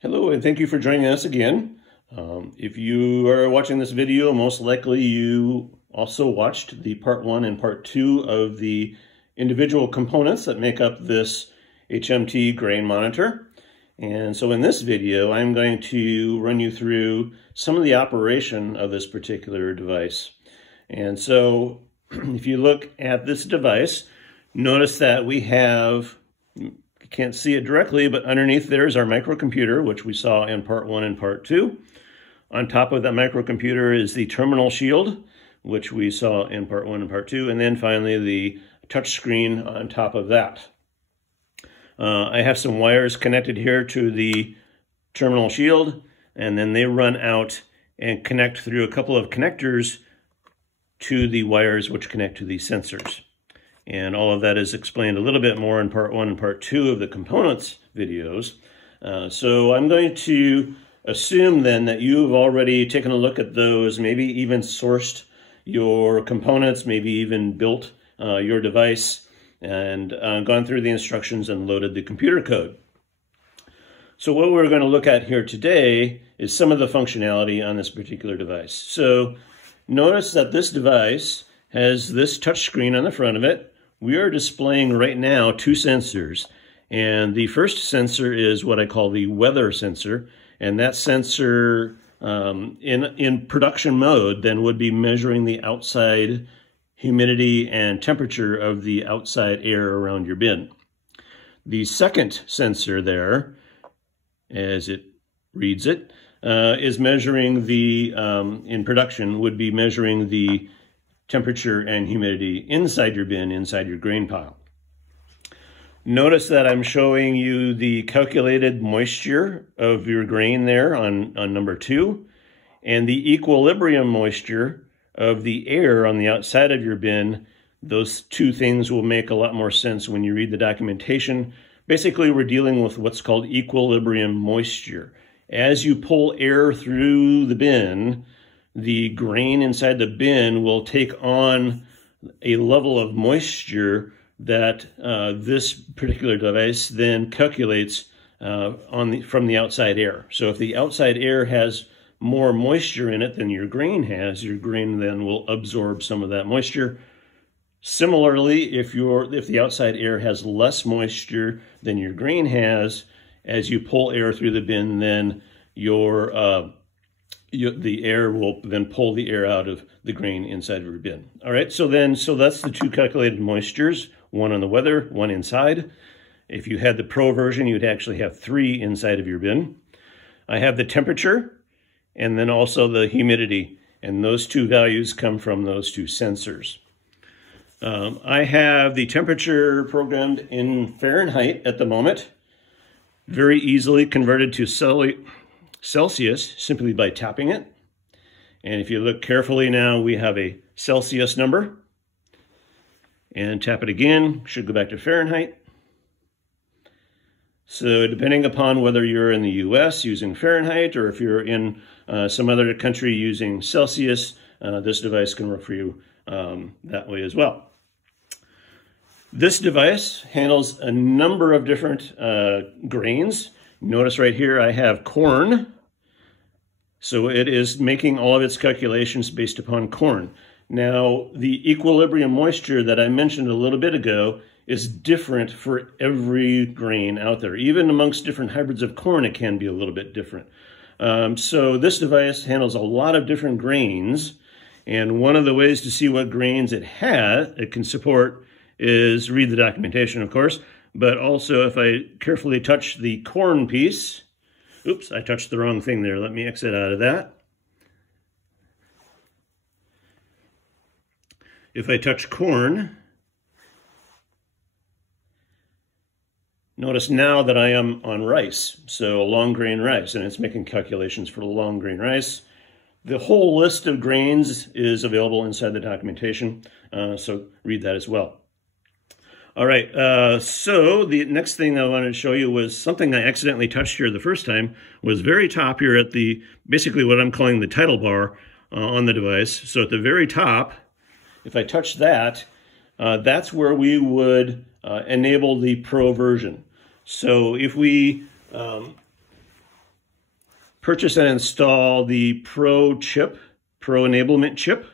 Hello, and thank you for joining us again. If you are watching this video, most likely you also watched the part 1 and part 2 of the individual components that make up this HMT grain monitor. And so in this video, I'm going to run you through some of the operation of this particular device. And so if you look at this device, notice that we have, you can't see it directly, but underneath there is our microcomputer, which we saw in part 1 and part 2. On top of that microcomputer is the terminal shield, which we saw in part 1 and part 2. And then finally, the touch screen on top of that. I have some wires connected here to the terminal shield, and then they run out and connect through a couple of connectors to the wires which connect to the sensors. And all of that is explained a little bit more in part 1 and part 2 of the components videos. So I'm going to assume then that you've already taken a look at those, maybe even sourced your components, maybe even built your device, and gone through the instructions and loaded the computer code. So what we're going to look at here today is some of the functionality on this particular device. So notice that this device has this touch screen on the front of it. We are displaying right now 2 sensors, and the first sensor is what I call the weather sensor, and that sensor in production mode then would be measuring the outside humidity and temperature of the outside air around your bin. The second sensor there, as it reads it, is measuring the, in production, would be measuring the temperature and humidity inside your bin, inside your grain pile. Notice that I'm showing you the calculated moisture of your grain there on number 2, and the equilibrium moisture of the air on the outside of your bin. Those 2 things will make a lot more sense when you read the documentation. Basically, we're dealing with what's called equilibrium moisture. As you pull air through the bin, the grain inside the bin will take on a level of moisture that this particular device then calculates from the outside air. So if the outside air has more moisture in it than your grain has, your grain then will absorb some of that moisture. Similarly, if the outside air has less moisture than your grain has, as you pull air through the bin, then the air will then pull the air out of the grain inside of your bin. All right, so that's the 2 calculated moistures, one on the weather, one inside. If you had the Pro version, you'd actually have 3 inside of your bin. I have the temperature and then also the humidity, and those 2 values come from those 2 sensors. I have the temperature programmed in Fahrenheit at the moment, very easily converted to Celsius simply by tapping it. And if you look carefully now, we have a Celsius number. And tap it again, should go back to Fahrenheit. So depending upon whether you're in the US using Fahrenheit or if you're in some other country using Celsius, this device can work for you that way as well. This device handles a number of different grains. Notice right here I have corn. So it is making all of its calculations based upon corn. Now, the equilibrium moisture that I mentioned a little bit ago is different for every grain out there. Even amongst different hybrids of corn, it can be a little bit different. So this device handles a lot of different grains, and one of the ways to see what grains it can support is read the documentation, of course, but also if I carefully touch the corn piece, oops, I touched the wrong thing there. Let me exit out of that. If I touch corn, notice now that I am on rice, so long grain rice, and it's making calculations for long grain rice. The whole list of grains is available inside the documentation, so read that as well. All right, so the next thing I wanted to show you was something I accidentally touched here the first time, was very top here at the, basically what I'm calling the title bar on the device. So at the very top, if I touch that, that's where we would enable the Pro version. So if we purchase and install the Pro chip, Pro enablement chip,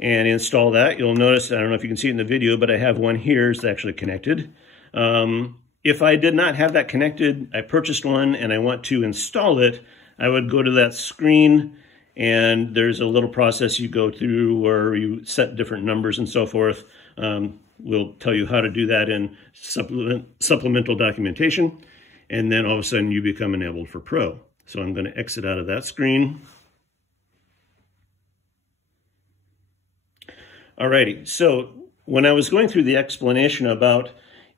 and install that. You'll notice, I don't know if you can see it in the video, but I have one here. It's actually connected. If I did not have that connected, I purchased one and I want to install it, I would go to that screen, and there's a little process you go through where you set different numbers and so forth. We'll tell you how to do that in supplemental documentation, and then all of a sudden you become enabled for Pro. So I'm going to exit out of that screen. Alrighty, so when I was going through the explanation about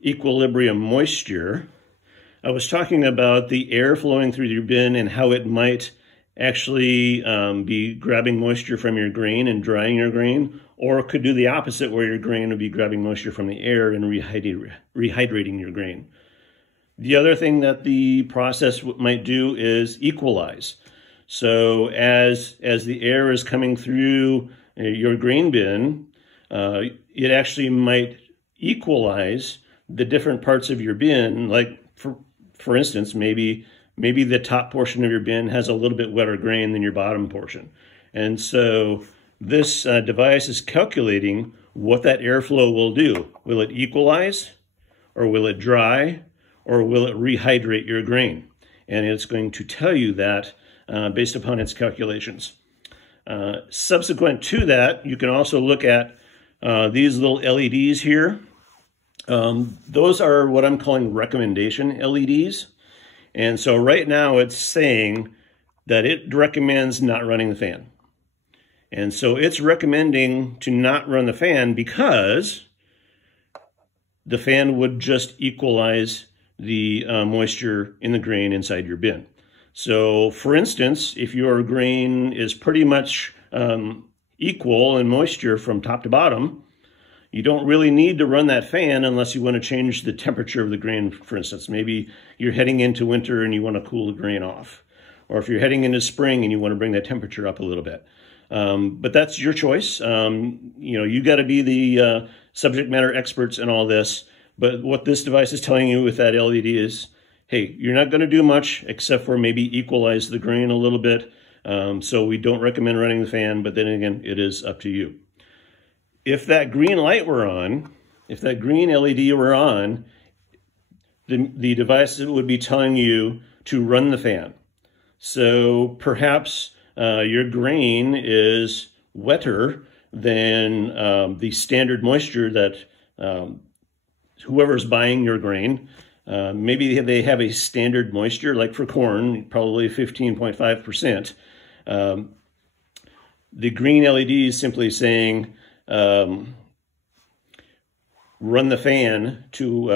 equilibrium moisture, I was talking about the air flowing through your bin and how it might actually be grabbing moisture from your grain and drying your grain, or it could do the opposite where your grain would be grabbing moisture from the air and rehydrating your grain. The other thing that the process might do is equalize. So as the air is coming through your grain bin, it actually might equalize the different parts of your bin. Like for instance, maybe the top portion of your bin has a little bit wetter grain than your bottom portion. And so this device is calculating what that airflow will do. Will it equalize, or will it dry, or will it rehydrate your grain? And it's going to tell you that based upon its calculations. Subsequent to that, you can also look at these little LEDs here. Those are what I'm calling recommendation LEDs. And so right now it's saying that it recommends not running the fan. And so it's recommending to not run the fan because the fan would just equalize the moisture in the grain inside your bin. So for instance, if your grain is pretty much equal in moisture from top to bottom, you don't really need to run that fan unless you want to change the temperature of the grain. For instance, maybe you're heading into winter and you want to cool the grain off. Or if you're heading into spring and you want to bring that temperature up a little bit. But that's your choice. You got to be the subject matter experts in all this. But what this device is telling you with that LED is, hey, you're not going to do much except for maybe equalize the grain a little bit. So we don't recommend running the fan, but then again, it is up to you. If that green light were on, if that green LED were on, the device would be telling you to run the fan. So perhaps your grain is wetter than the standard moisture that whoever's buying your grain, maybe they have a standard moisture, like for corn, probably 15.5%. The green LED is simply saying, run the fan to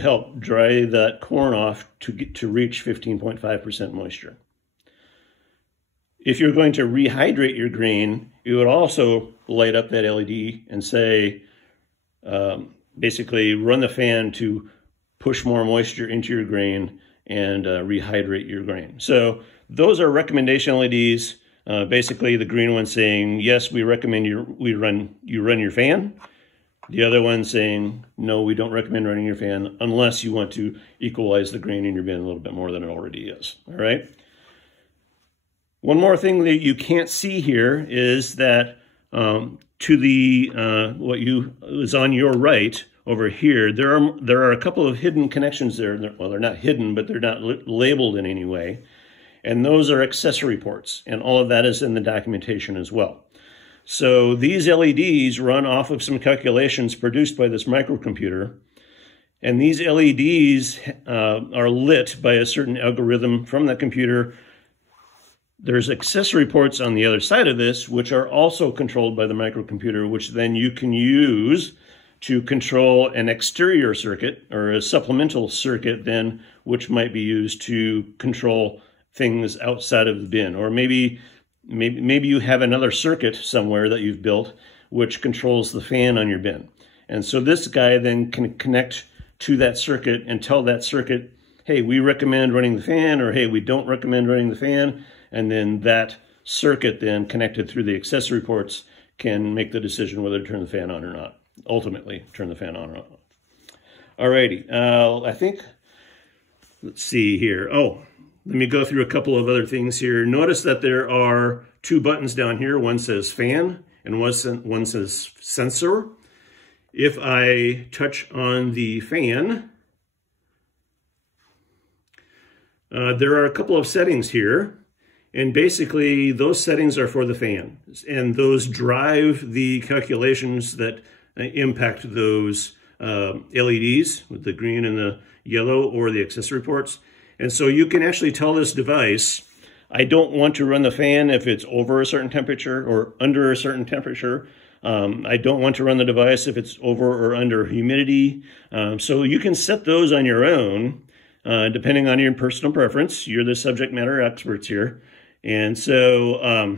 help dry that corn off to reach 15.5% moisture. If you're going to rehydrate your grain, it would also light up that LED and say, basically run the fan to push more moisture into your grain and rehydrate your grain. So those are recommendation LEDs. Basically, the green one saying, yes, we recommend you run your fan. The other one saying, no, we don't recommend running your fan unless you want to equalize the grain in your bin a little bit more than it already is. All right. One more thing that you can't see here is that to the what is on your right over here, there are a couple of hidden connections there. Well, they're not hidden, but they're not labeled in any way. And those are accessory ports, and all of that is in the documentation as well. So these LEDs run off of some calculations produced by this microcomputer, and these LEDs are lit by a certain algorithm from that computer. There's accessory ports on the other side of this, which are also controlled by the microcomputer, which then you can use to control an exterior circuit or a supplemental circuit then, which might be used to control things outside of the bin. Or maybe you have another circuit somewhere that you've built which controls the fan on your bin. And so this guy then can connect to that circuit and tell that circuit, hey, we recommend running the fan, or hey, we don't recommend running the fan. And then that circuit then connected through the accessory ports can make the decision whether to turn the fan on or not. Ultimately, turn the fan on or off. Alrighty, I think, let's see here. Oh, let me go through a couple of other things here. Notice that there are two buttons down here. One says fan and one says sensor. If I touch on the fan, there are a couple of settings here. And basically, those settings are for the fan. And those drive the calculations that impact those LEDs with the green and the yellow, or the accessory ports. And so you can actually tell this device, I don't want to run the fan if it's over a certain temperature or under a certain temperature. I don't want to run the device if it's over or under humidity. So you can set those on your own, depending on your personal preference. You're the subject matter experts here. And so,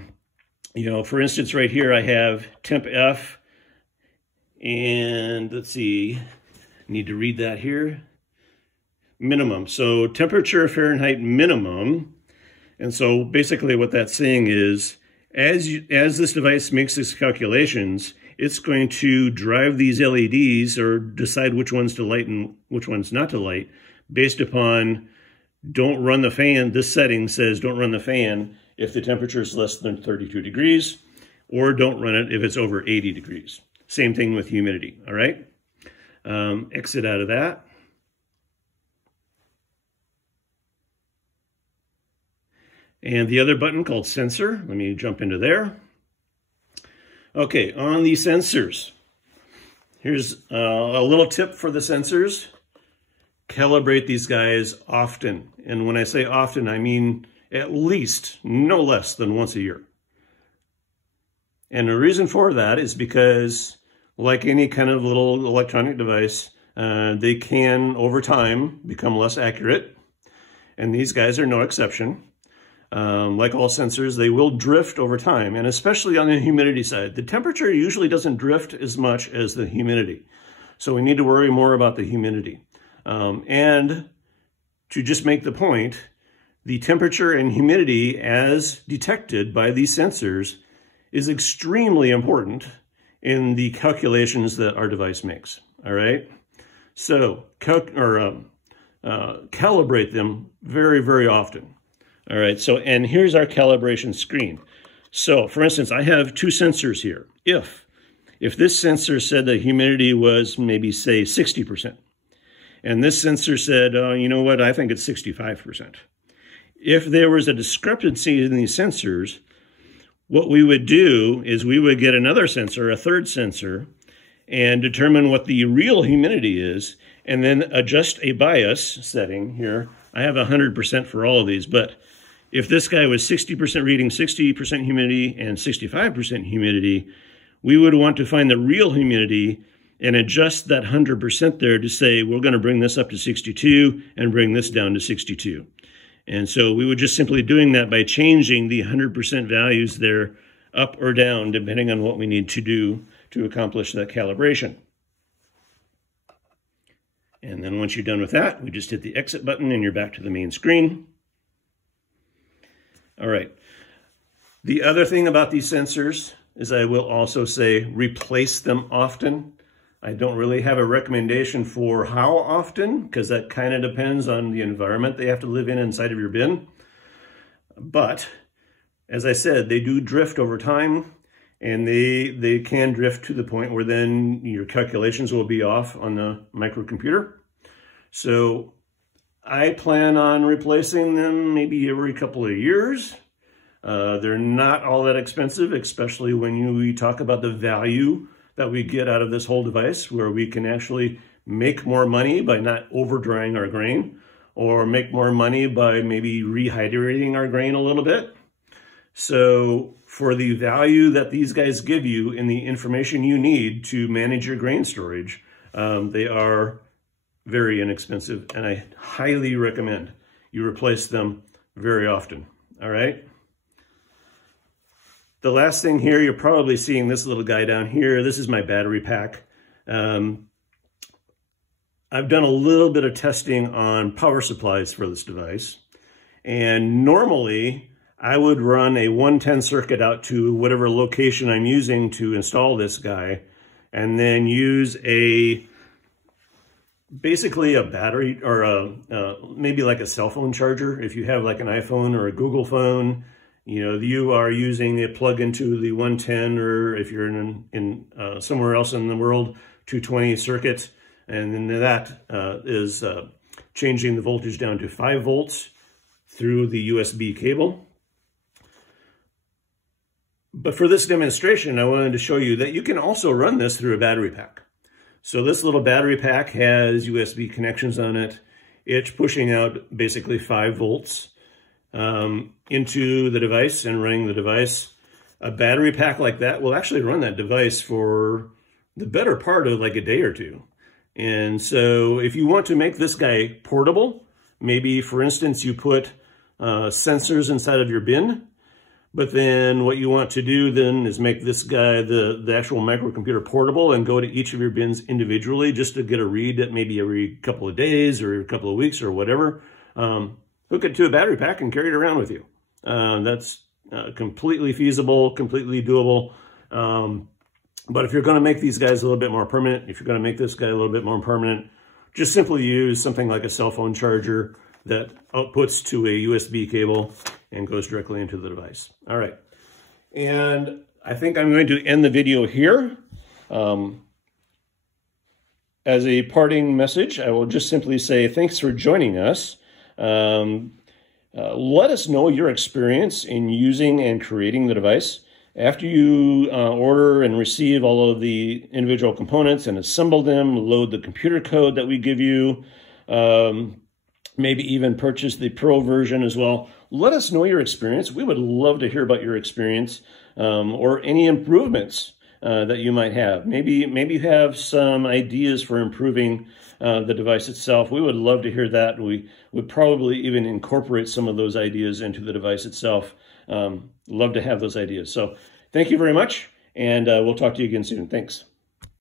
you know, for instance, right here, I have temp F, and let's see, I need to read that here. Minimum. So temperature Fahrenheit minimum. And so basically what that's saying is, as this device makes its calculations, it's going to drive these LEDs or decide which ones to light and which ones not to light based upon don't run the fan. This setting says don't run the fan if the temperature is less than 32 degrees, or don't run it if it's over 80 degrees. Same thing with humidity, all right? Exit out of that. And the other button called sensor, let me jump into there. Okay, on the sensors, here's a little tip for the sensors. Calibrate these guys often. And when I say often, I mean at least no less than once a year. And the reason for that is because, like any kind of little electronic device, they can, over time, become less accurate. And these guys are no exception. Like all sensors, they will drift over time, and especially on the humidity side. The temperature usually doesn't drift as much as the humidity. So we need to worry more about the humidity. And to just make the point, the temperature and humidity as detected by these sensors is extremely important in the calculations that our device makes, all right? So calibrate them very, very often. All right, so, and here's our calibration screen. So, for instance, I have two sensors here. If this sensor said the humidity was maybe, say, 60%, and this sensor said, oh, you know what, I think it's 65%. If there was a discrepancy in these sensors, what we would do is we would get another sensor, a third sensor, and determine what the real humidity is, and then adjust a bias setting here. I have 100% for all of these, but if this guy was 60% reading 60% humidity and 65% humidity, we would want to find the real humidity and adjust that 100% there to say, we're going to bring this up to 62 and bring this down to 62. And so we would just simply doing that by changing the 100% values there up or down, depending on what we need to do to accomplish that calibration. And then once you're done with that, we just hit the exit button and you're back to the main screen. All right. The other thing about these sensors is I will also say replace them often. I don't really have a recommendation for how often, because that kind of depends on the environment they have to live in inside of your bin. But as I said, they do drift over time, and they can drift to the point where then your calculations will be off on the microcomputer. So I plan on replacing them maybe every couple of years. They're not all that expensive, especially when we talk about the value that we get out of this whole device, where we can actually make more money by not over drying our grain, or make more money by maybe rehydrating our grain a little bit. So for the value that these guys give you and the information you need to manage your grain storage, they are very inexpensive, and I highly recommend you replace them very often, all right? The last thing here, you're probably seeing this little guy down here. This is my battery pack. I've done a little bit of testing on power supplies for this device, and normally I would run a 110 circuit out to whatever location I'm using to install this guy, and then use a basically a battery or maybe like a cell phone charger. If you have like an iPhone or a Google phone, you know, you are using a plug into the 110, or if you're in somewhere else in the world, 220 circuit, and then that is changing the voltage down to 5 volts through the USB cable. But for this demonstration, I wanted to show you that you can also run this through a battery pack. So this little battery pack has USB connections on it. It's pushing out basically 5 volts into the device and running the device. A battery pack like that will actually run that device for the better part of like a day or two. And so if you want to make this guy portable, maybe for instance you put sensors inside of your bin, but then what you want to do then is make this guy, the actual microcomputer, portable and go to each of your bins individually just to get a read at maybe every couple of days or a couple of weeks or whatever. Hook it to a battery pack and carry it around with you. That's completely feasible, completely doable. But if you're going to make these guys a little bit more permanent, if you're going to make this guy a little bit more permanent, just simply use something like a cell phone charger that outputs to a USB cable and goes directly into the device. All right. And I think I'm going to end the video here. As a parting message, I will just simply say thanks for joining us. Let us know your experience in using and creating the device. After you order and receive all of the individual components and assemble them, load the computer code that we give you, maybe even purchase the Pro version as well. Let us know your experience. We would love to hear about your experience or any improvements that you might have. Maybe you have some ideas for improving the device itself. We would love to hear that. We would probably even incorporate some of those ideas into the device itself. Love to have those ideas. So thank you very much, and we'll talk to you again soon. Thanks.